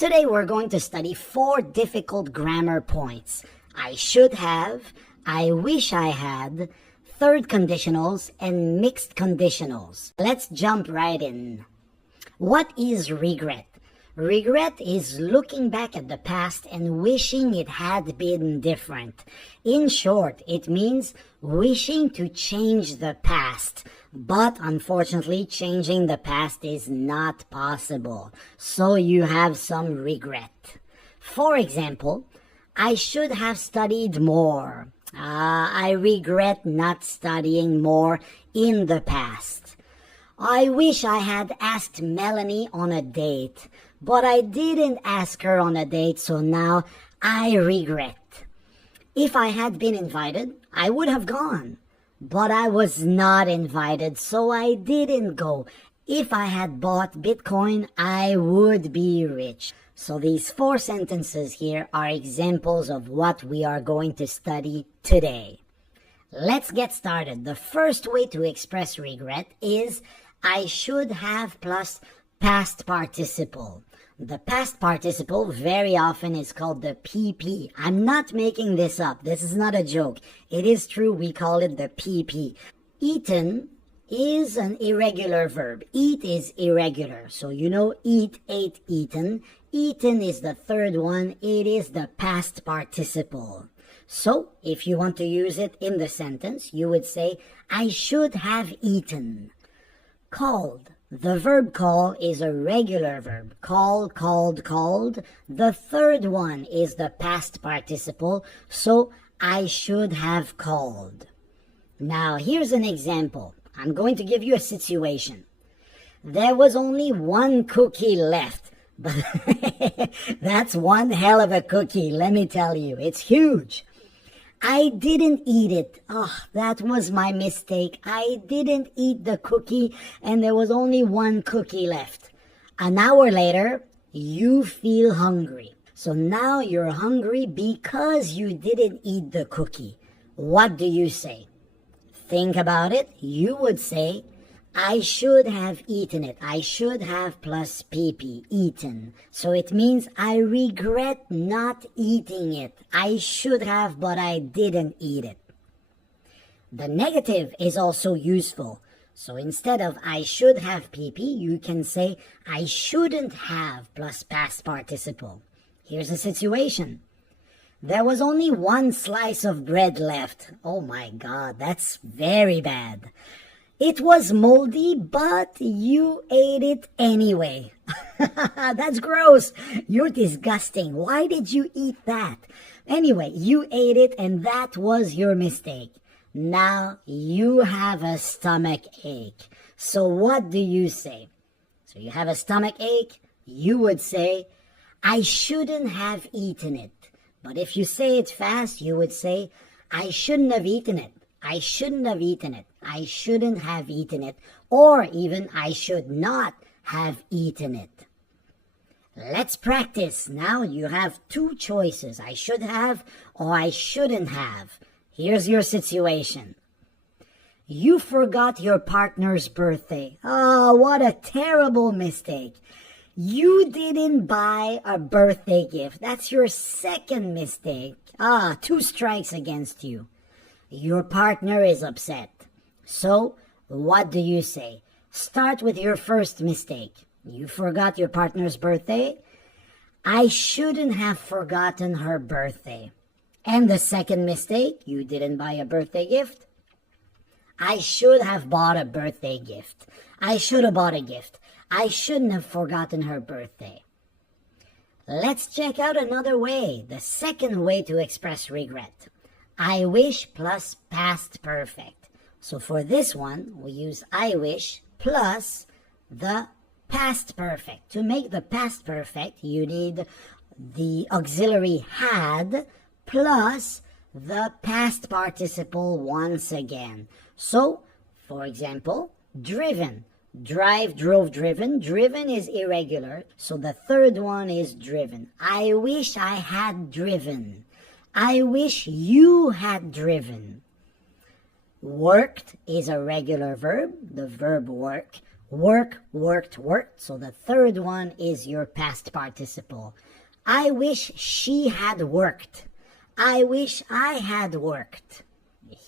Today we're going to study 4 difficult grammar points. I should have, I wish I had, third conditionals, and mixed conditionals. Let's jump right in. What is regret? Regret is looking back at the past and wishing it had been different. In short, it means wishing to change the past. But unfortunately, changing the past is not possible. So you have some regret. For example, I should have studied more. I regret not studying more in the past. I wish I had asked Melanie on a date, but I didn't ask her on a date, so now I regret. If I had been invited, I would have gone, but I was not invited, so I didn't go. If I had bought Bitcoin, I would be rich. So these 4 sentences here are examples of what we are going to study today. Let's get started. The first way to express regret is I should have plus past participle. The past participle very often is called the PP. I'm not making this up. This is not a joke. It is true. We call it the PP. Eaten is an irregular verb. Eat is irregular. So you know eat, ate, eaten. Eaten is the third one. It is the past participle. So if you want to use it in the sentence, you would say, I should have eaten. Called. The verb call is a regular verb. Call, called, called. The third one is the past participle, so I should have called. Now, here's an example. I'm going to give you a situation. There was only 1 cookie left, but that's one hell of a cookie, let me tell you. It's huge. I didn't eat it. That was my mistake. I didn't eat the cookie and there was only 1 cookie left. An hour later, you feel hungry. So now you're hungry because you didn't eat the cookie. What do you say? Think about it. You would say, I should have eaten it. I should have plus PP, eaten. So it means I regret not eating it. I should have, but I didn't eat it. The negative is also useful. So instead of I should have PP, you can say I shouldn't have plus past participle. Here's a situation. There was only 1 slice of bread left. Oh my God, that's very bad. It was moldy, but you ate it anyway. That's gross. You're disgusting. Why did you eat that? Anyway, you ate it and that was your mistake. Now you have a stomach ache. So what do you say? So you have a stomach ache, you would say, I shouldn't have eaten it. But if you say it fast, you would say, I shouldn't have eaten it. I shouldn't have eaten it. I shouldn't have eaten it. Or even I should not have eaten it. Let's practice. Now you have 2 choices. I should have or I shouldn't have. Here's your situation. You forgot your partner's birthday. Oh, what a terrible mistake. You didn't buy a birthday gift. That's your second mistake. 2 strikes against you. Your partner is upset. So, what do you say? Start with your first mistake. You forgot your partner's birthday. I shouldn't have forgotten her birthday. And the second mistake, you didn't buy a birthday gift. I should have bought a birthday gift. I should have bought a gift. I shouldn't have forgotten her birthday. Let's check out another way, the second way to express regret. I wish plus past perfect. So for this one, we use I wish plus the past perfect. To make the past perfect, you need the auxiliary had plus the past participle once again. So, for example, driven. Drive, drove, driven. Driven is irregular, so the third one is driven. I wish I had driven. I wish you had driven. Worked is a regular verb, the verb work. Work, worked, worked. So the third one is your past participle. I wish she had worked. I wish I had worked.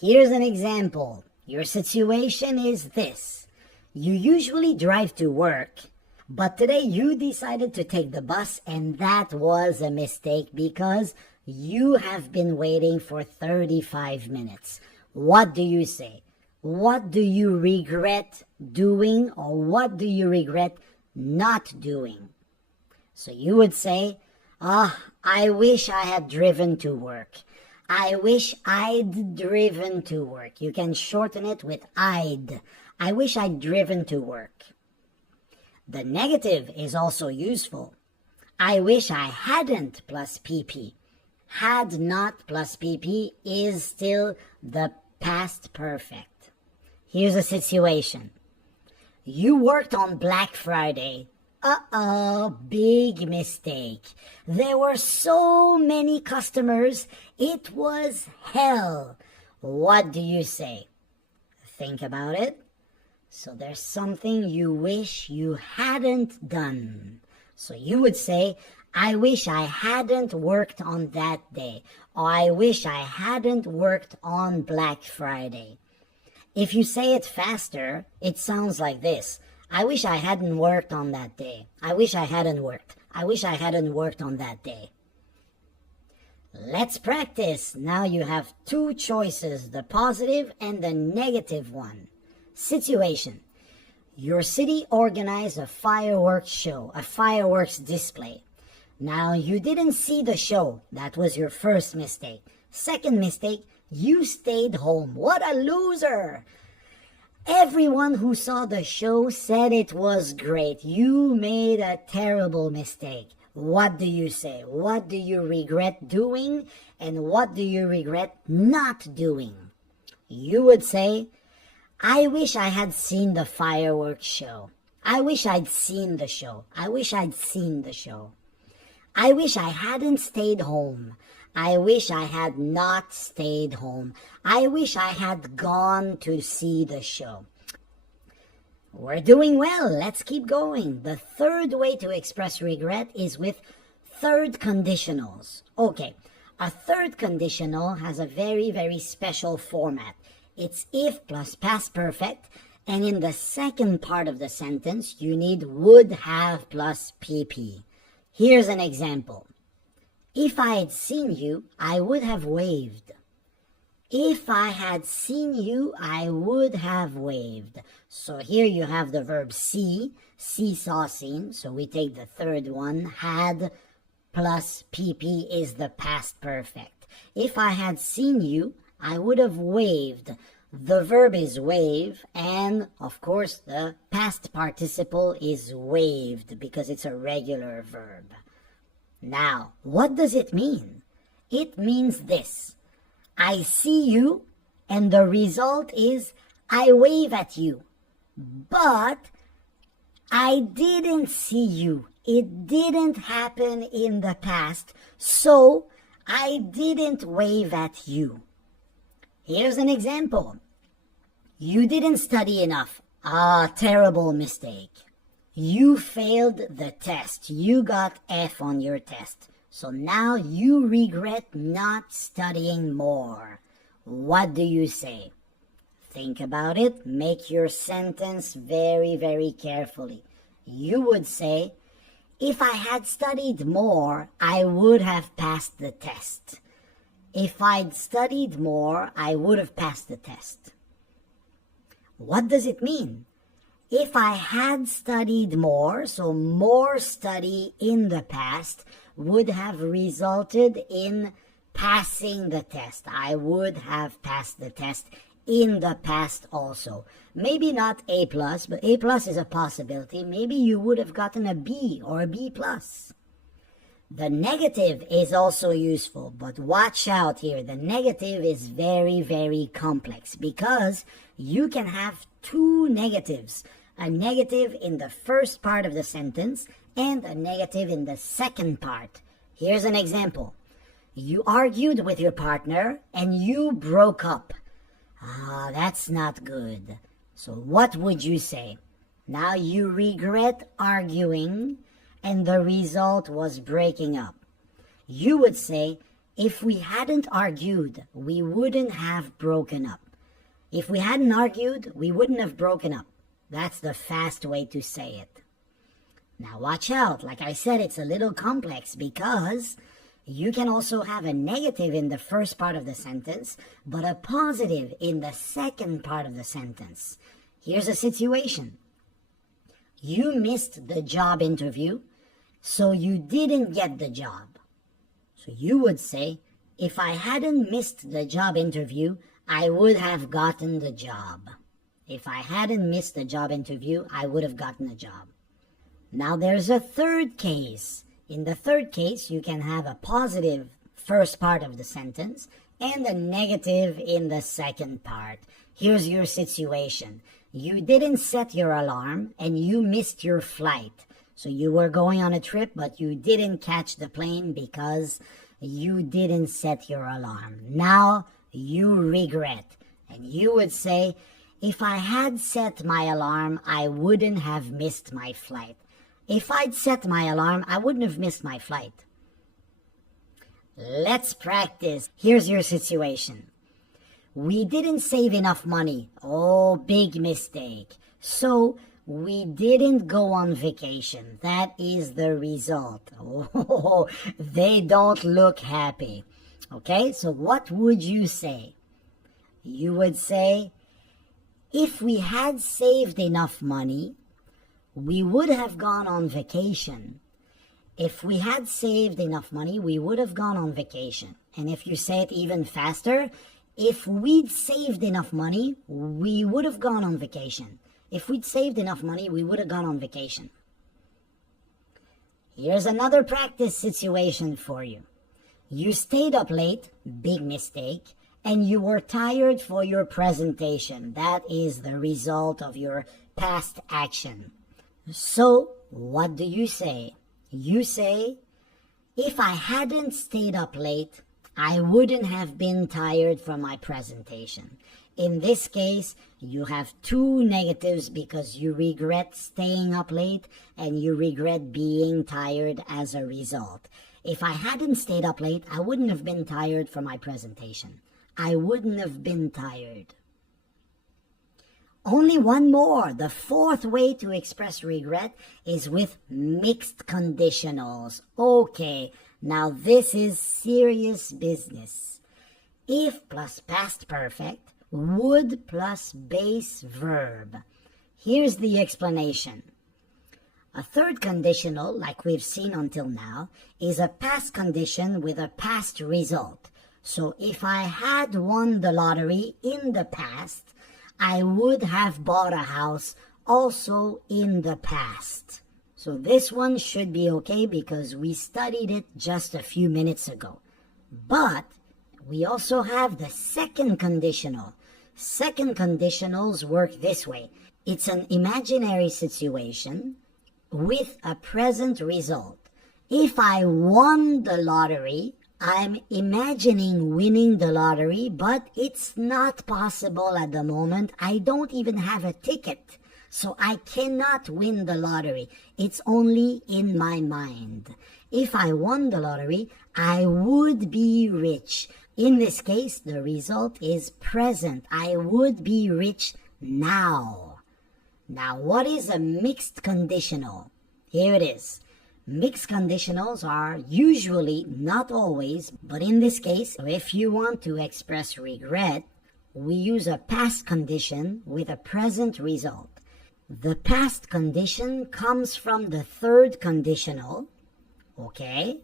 Here's an example. Your situation is this. You usually drive to work, but today you decided to take the bus, and that was a mistake because you have been waiting for 35 minutes. What do you say? What do you regret doing, or what do you regret not doing? So you would say, I wish I had driven to work. I wish I'd driven to work. You can shorten it with I'd. I wish I'd driven to work. The negative is also useful. I wish I hadn't plus PP. Had not plus PP is still the past perfect. Here's a situation. You worked on Black Friday. Big mistake. There were so many customers, it was hell. What do you say? Think about it. So there's something you wish you hadn't done. So you would say, I wish I hadn't worked on that day. Or I wish I hadn't worked on Black Friday. If you say it faster, it sounds like this. I wish I hadn't worked on that day. I wish I hadn't worked. I wish I hadn't worked on that day. Let's practice. Now you have two choices, the positive and the negative one. Situation. Your city organized a fireworks show, a fireworks display. Now you didn't see the show. That was your first mistake. Second mistake, you stayed home. What a loser! Everyone who saw the show said it was great. You made a terrible mistake. What do you say? What do you regret doing? And what do you regret not doing? You would say, I wish I had seen the fireworks show. I wish I'd seen the show. I wish I'd seen the show. I wish I hadn't stayed home. I wish I had not stayed home. I wish I had gone to see the show. We're doing well. Let's keep going. The third way to express regret is with third conditionals. Okay, a third conditional has a very, very special format. It's if plus past perfect, and in the second part of the sentence, you need would have plus PP. Here's an example. If I had seen you, I would have waved. If I had seen you, I would have waved. So here you have the verb see, saw, seen. So we take the third one, had plus PP is the past perfect. If I had seen you, I would have waved. The verb is wave, and of course the past participle is waved because it's a regular verb. Now, what does it mean? It means this. I see you, and the result is I wave at you. But I didn't see you. It didn't happen in the past, so I didn't wave at you. Here's an example. You didn't study enough. Terrible mistake. You failed the test. You got F on your test. So now you regret not studying more. What do you say? Think about it. Make your sentence very, very carefully. You would say, if I had studied more, I would have passed the test. If I'd studied more, I would have passed the test. What does it mean? If I had studied more, so more study in the past would have resulted in passing the test. I would have passed the test in the past also. Maybe not A+, but A+ is a possibility. Maybe you would have gotten a B or a B+. The negative is also useful, but watch out here. The negative is very, very complex because you can have two negatives. A negative in the first part of the sentence and a negative in the second part. Here's an example. You argued with your partner and you broke up. That's not good. So what would you say? Now you regret arguing and the result was breaking up. You would say, if we hadn't argued, we wouldn't have broken up. If we hadn't argued, we wouldn't have broken up. That's the fast way to say it. Now watch out. Like I said, it's a little complex because you can also have a negative in the first part of the sentence, but a positive in the second part of the sentence. Here's a situation. You missed the job interview, so you didn't get the job. So you would say, if I hadn't missed the job interview, I would have gotten the job. If I hadn't missed the job interview, I would have gotten the job. Now there's a third case. In the third case, you can have a positive first part of the sentence and a negative in the second part. Here's your situation. You didn't set your alarm and you missed your flight. So you were going on a trip, but you didn't catch the plane because you didn't set your alarm. Now you regret. And you would say, if I had set my alarm, I wouldn't have missed my flight. If I'd set my alarm, I wouldn't have missed my flight. Let's practice. Here's your situation. We didn't save enough money. Oh, big mistake. So we didn't go on vacation. That is the result. Oh, they don't look happy. Okay, so what would you say? You would say, if we had saved enough money, we would have gone on vacation. If we had saved enough money, we would have gone on vacation. And if you say it even faster, if we'd saved enough money, we would have gone on vacation. If we'd saved enough money, we would have gone on vacation. Here's another practice situation for you. You stayed up late, big mistake, and you were tired for your presentation. That is the result of your past action. So, what do you say? You say, if I hadn't stayed up late, I wouldn't have been tired from my presentation. In this case, you have two negatives because you regret staying up late and you regret being tired as a result. If I hadn't stayed up late, I wouldn't have been tired from my presentation. I wouldn't have been tired. Only one more. The fourth way to express regret is with mixed conditionals. Okay, now this is serious business. If plus past perfect, would plus base verb. Here's the explanation. A third conditional, like we've seen until now, is a past condition with a past result. So if I had won the lottery in the past, I would have bought a house also in the past. So this one should be okay because we studied it just a few minutes ago. But we also have the second conditional. Second conditionals work this way. It's an imaginary situation with a present result. If I won the lottery, I'm imagining winning the lottery, but it's not possible at the moment. I don't even have a ticket, so I cannot win the lottery. It's only in my mind. If I won the lottery, I would be rich. In this case, the result is present. I would be rich now. Now, what is a mixed conditional? Here it is. Mixed conditionals are usually, not always, but in this case, if you want to express regret, we use a past condition with a present result. The past condition comes from the third conditional, okay?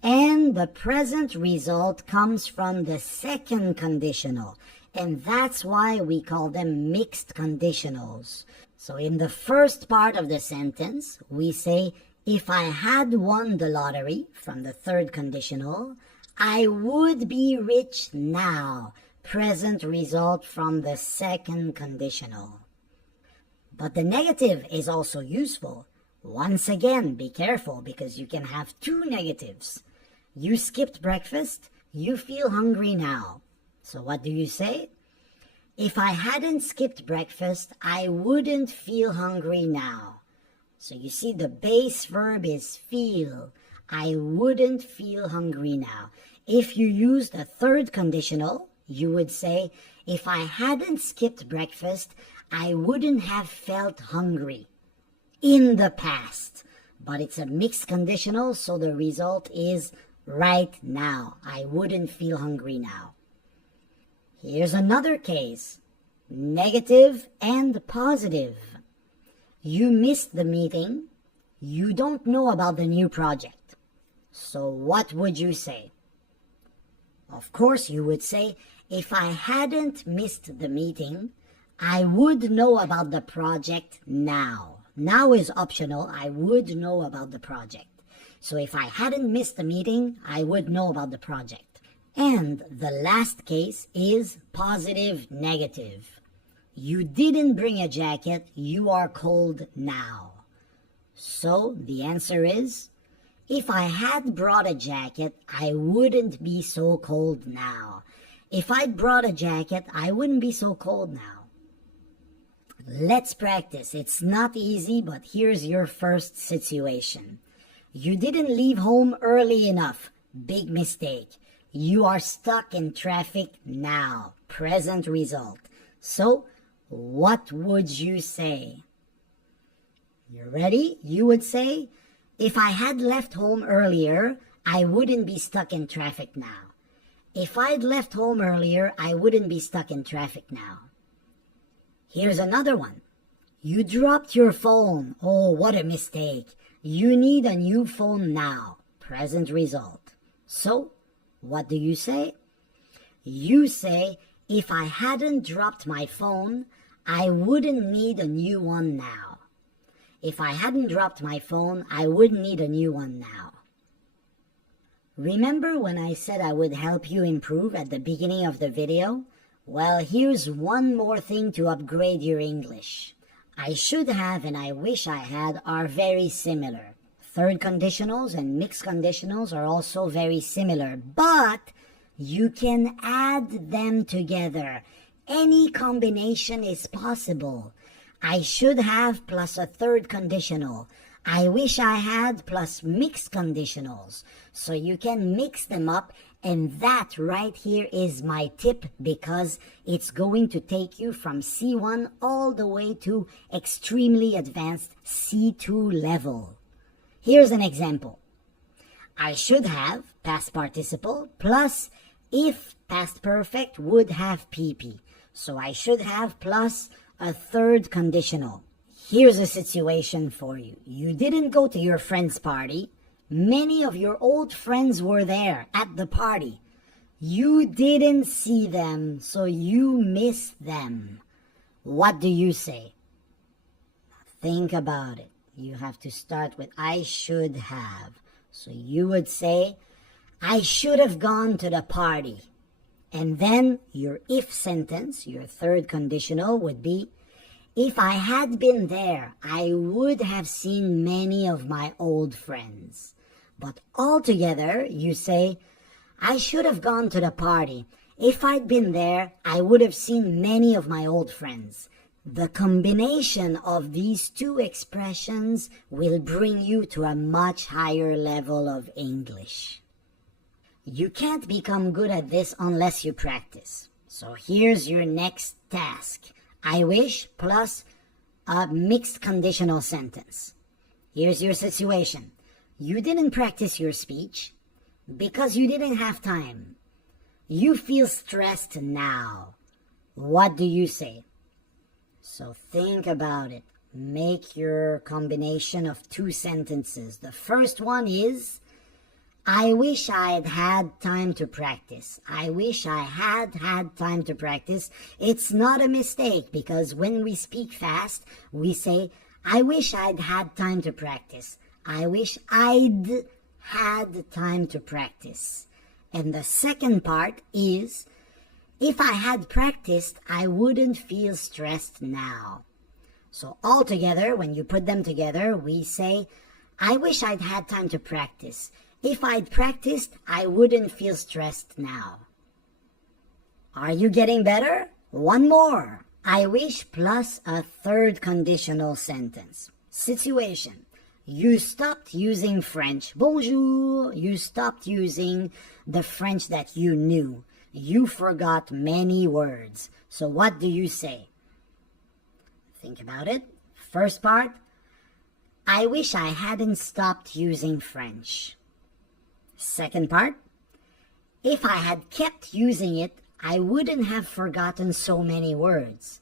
And the present result comes from the second conditional. And that's why we call them mixed conditionals. So in the first part of the sentence, we say, if I had won the lottery, from the third conditional, I would be rich now. Present result from the second conditional. But the negative is also useful. Once again, be careful because you can have two negatives. You skipped breakfast, you feel hungry now. So what do you say? If I hadn't skipped breakfast, I wouldn't feel hungry now. So you see, the base verb is feel. I wouldn't feel hungry now. If you use the third conditional, you would say, if I hadn't skipped breakfast, I wouldn't have felt hungry in the past. But it's a mixed conditional, so the result is right now. I wouldn't feel hungry now. Here's another case. Negative and positive. You missed the meeting. You don't know about the new project. So what would you say? Of course, you would say, if I hadn't missed the meeting, I would know about the project now. Now is optional. I would know about the project. So if I hadn't missed the meeting, I would know about the project. And the last case is positive, negative. You didn't bring a jacket. You are cold now. So the answer is, if I had brought a jacket, I wouldn't be so cold now. If I'd brought a jacket, I wouldn't be so cold now. Let's practice. It's not easy, but here's your first situation. You didn't leave home early enough. Big mistake. You are stuck in traffic now. Present result. So, what would you say? You ready? You would say, if I had left home earlier, I wouldn't be stuck in traffic now. If I'd left home earlier, I wouldn't be stuck in traffic now. Here's another one. You dropped your phone. Oh, what a mistake. You need a new phone now. Present result. So, what do you say? You say, if I hadn't dropped my phone, I wouldn't need a new one now. If I hadn't dropped my phone, I wouldn't need a new one now. Remember when I said I would help you improve at the beginning of the video? Well, here's one more thing to upgrade your English. I should have and I wish I had are very similar. Third conditionals and mixed conditionals are also very similar, but you can add them together. Any combination is possible. I should have plus a third conditional. I wish I had plus mixed conditionals. So you can mix them up, and that right here is my tip because it's going to take you from C1 all the way to extremely advanced C2 level. Here's an example. I should have past participle plus if past perfect would have PP. So I should have plus a third conditional. Here's a situation for you. You didn't go to your friend's party. Many of your old friends were there at the party. You didn't see them, so you missed them. What do you say? Think about it. You have to start with I should have. So you would say, I should have gone to the party. And then your if sentence, your third conditional, would be, if I had been there, I would have seen many of my old friends. But altogether, you say, I should have gone to the party. If I'd been there, I would have seen many of my old friends. The combination of these two expressions will bring you to a much higher level of English. You can't become good at this unless you practice. So here's your next task. I wish plus a mixed conditional sentence. Here's your situation. You didn't practice your speech because you didn't have time. You feel stressed now. What do you say? So think about it. Make your combination of two sentences. The first one is, I wish I'd had time to practice. I wish I had time to practice. It's not a mistake because when we speak fast, we say, I wish I'd had time to practice. I wish I'd had time to practice. And the second part is, if I had practiced, I wouldn't feel stressed now. So altogether, when you put them together, we say, I wish I'd had time to practice. If I'd practiced, I wouldn't feel stressed now. Are you getting better? One more. I wish plus a third conditional sentence. Situation. You stopped using French. Bonjour. You stopped using the French that you knew. You forgot many words. So what do you say? Think about it. First part. I wish I hadn't stopped using French. Second part. If I had kept using it, I wouldn't have forgotten so many words.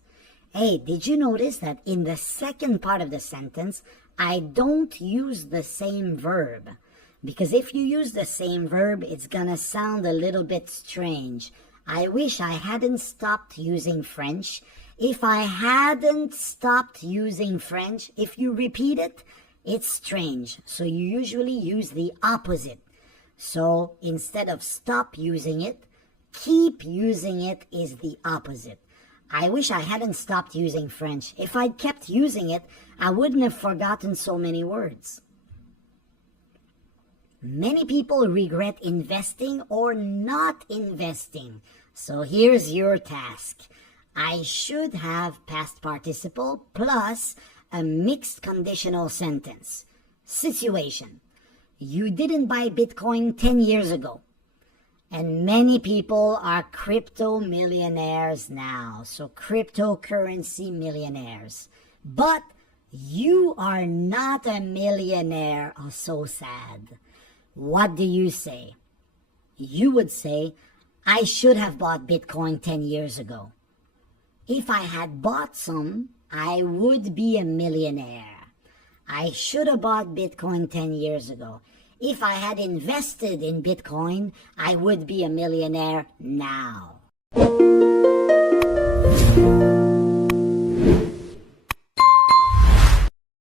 Hey, did you notice that in the second part of the sentence, I don't use the same verb? Because if you use the same verb, it's gonna sound a little bit strange. I wish I hadn't stopped using French. If I hadn't stopped using French, if you repeat it, it's strange. So you usually use the opposite. So instead of stop using it, keep using it is the opposite. I wish I hadn't stopped using French. If I'd kept using it, I wouldn't have forgotten so many words. Many people regret investing or not investing. So here's your task. I should have past participle plus a mixed conditional sentence. Situation. You didn't buy Bitcoin 10 years ago. And many people are crypto millionaires now. So cryptocurrency millionaires. But you are not a millionaire. Oh, so sad. What do you say? You would say, I should have bought Bitcoin 10 years ago. If I had bought some, I would be a millionaire. I should have bought Bitcoin 10 years ago. If I had invested in Bitcoin, I would be a millionaire now.